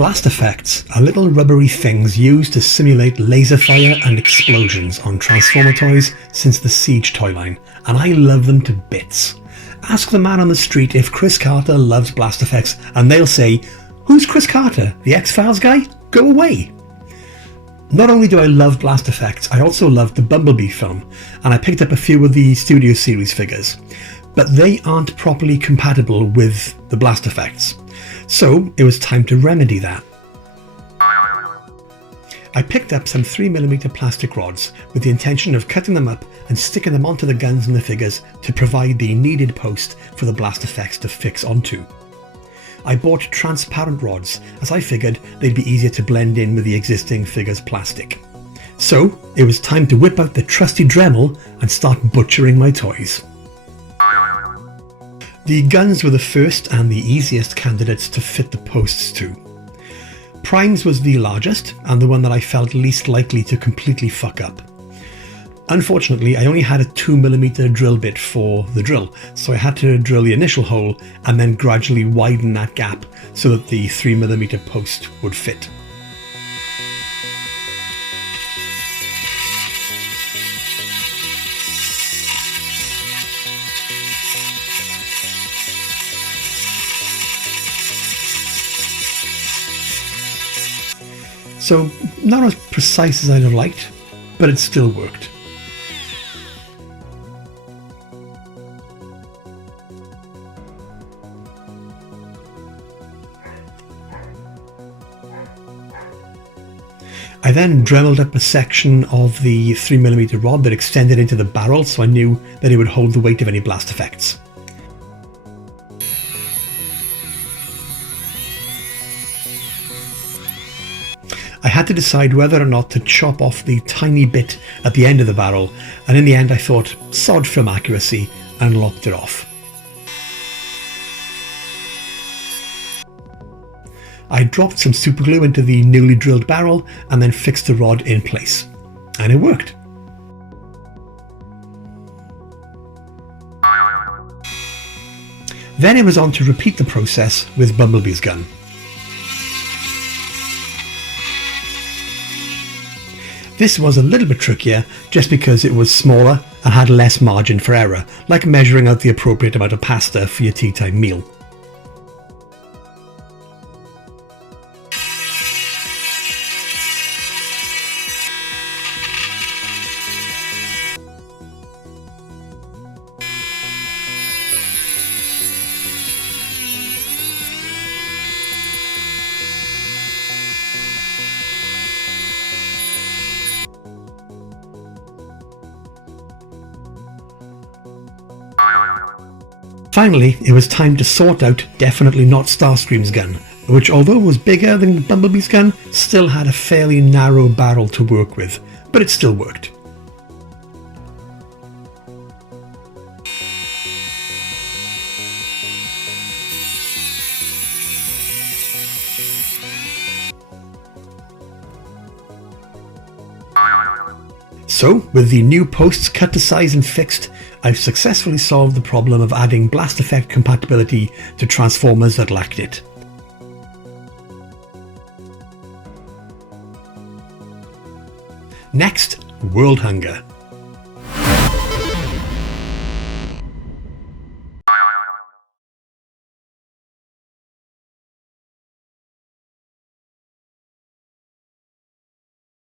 Blast effects are little rubbery things used to simulate laser fire and explosions on Transformer toys since the Siege toy line, and I love them to bits. Ask the man on the street if Chris Carter loves blast effects and they'll say, "Who's Chris Carter? The X-Files guy? Go away." Not only do I love blast effects, I also love the Bumblebee film, and I picked up a few of the Studio Series figures, but they aren't properly compatible with the blast effects. So it was time to remedy that. I picked up some 3mm plastic rods with the intention of cutting them up and sticking them onto the guns and the figures to provide the needed post for the blast effects to fix onto. I bought transparent rods as I figured they'd be easier to blend in with the existing figure's plastic. So it was time to whip out the trusty Dremel and start butchering my toys. The guns were the first and the easiest candidates to fit the posts to. Prime's was the largest and the one that I felt least likely to completely fuck up. Unfortunately, I only had a 2mm drill bit for the drill, so I had to drill the initial hole and then gradually widen that gap so that the 3mm post would fit. So, not as precise as I'd have liked, but it still worked. I then dremeled up a section of the 3mm rod that extended into the barrel, so I knew that it would hold the weight of any blast effects. I had to decide whether or not to chop off the tiny bit at the end of the barrel, and in the end I thought, sod film accuracy, and lopped it off. I dropped some superglue into the newly drilled barrel and then fixed the rod in place. And it worked. Then it was on to repeat the process with Bumblebee's gun. This was a little bit trickier just because it was smaller and had less margin for error, like measuring out the appropriate amount of pasta for your tea time meal. Finally, it was time to sort out definitely not Starscream's gun, which although was bigger than Bumblebee's gun, still had a fairly narrow barrel to work with, but it still worked. So, with the new posts cut to size and fixed, I've successfully solved the problem of adding blast effect compatibility to Transformers that lacked it. Next, world hunger.